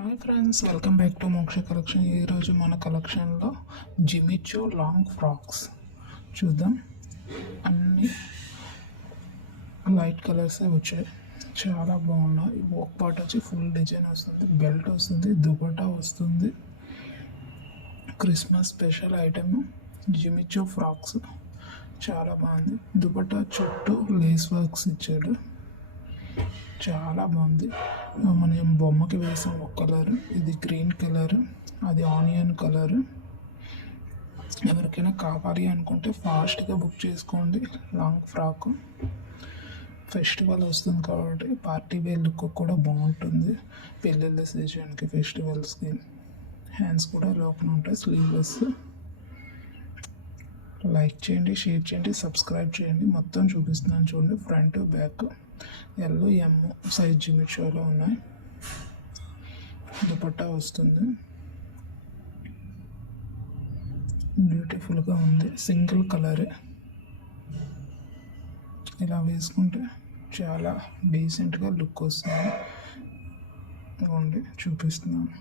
Hi friends, welcome back to మోక్ష collection. ఈరోజు మన కలెక్షన్లో జిమిచో లాంగ్ ఫ్రాక్స్ చూద్దాం. అన్ని లైట్ కలర్సే వచ్చాయి, చాలా బాగున్నాయి. ఒక పార్ట్ వచ్చి ఫుల్ డిజైన్ వస్తుంది, బెల్ట్ వస్తుంది, దుపట్టా వస్తుంది. క్రిస్మస్ స్పెషల్ ఐటమ్ జిమిచో ఫ్రాక్స్, చాలా బాగుంది. దుపట్టా చుట్టూ లేస్ వర్క్స్ ఇచ్చాడు, చాలా బాగుంది. మనం బొమ్మకి వేసాం ఒక కలర్, ఇది గ్రీన్ కలర్, అది ఆనియన్ కలర్. ఎవరికైనా కావాలి అనుకుంటే ఫాస్ట్గా బుక్ చేసుకోండి. లాంగ్ ఫ్రాక్ ఫెస్టివల్ వస్తుంది కాబట్టి పార్టీ వేర్ లుక్ కూడా బాగుంటుంది. పెళ్ళిళ్ళ సీజన్కి, ఫెస్టివల్స్కి. హ్యాండ్స్ కూడా లోపల ఉంటాయి, స్లీవ్లెస్. లైక్ చేయండి, షేర్ చేయండి, సబ్స్క్రైబ్ చేయండి. మొత్తం చూపిస్తున్నాను చూడండి, front back. L M size జిమిచోలో ఉన్నాయి. దుపట్టా వస్తుంది, బ్యూటిఫుల్గా ఉంది. సింగిల్ కలరే, ఇలా వేసుకుంటే చాలా డీసెంట్గా లుక్ వస్తుంది. చూపిస్తున్నాను.